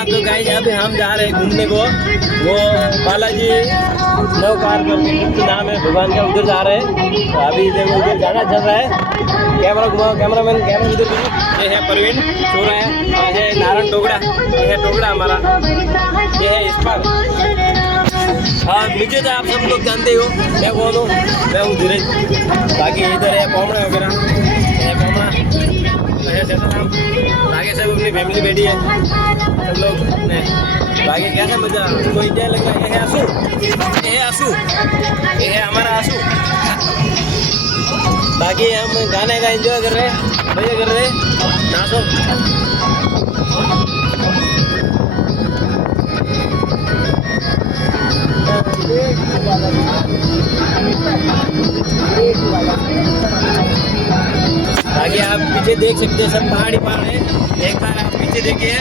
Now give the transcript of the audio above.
हाँ तो गाइस अभी हम जा रहे हैं घूमने को, वो बालाजी नवकार करके कुछ नाम है भगवान का, उधर जा रहे हैं। तो अभी देखो इधर गाना चल रहा है, कैमरा घुमाओ, कैमरामैन कैमरा उधर भी। ये है प्रवीण सो रहा है, और ये नारायण टोकड़ा, ये है टोकड़ा हमारा, ये है इस पर। हाँ मुझे तो आप सब लोग जानते हो, मैं कौन हूँ, मैं हूँ धीरज। बाकी इधर है कोमड़ा वगैरह, है कोमड़ा, है सीताराम, बाकी सब अपनी फैमिली बैठी है सब लोग ने। बाकी कैसा मजा कोई क्या लग रहा है? ये है आंसू, ये है आंसू, ये है हमारा आंसू। बाकी हम गाने का एंजॉय कर रहे हैं, मजे कर रहे हैं, नाचो। बाकी आप पीछे देख सकते हैं, सब पहाड़ी पहाड़ है, एक बार आप पीछे देखिए।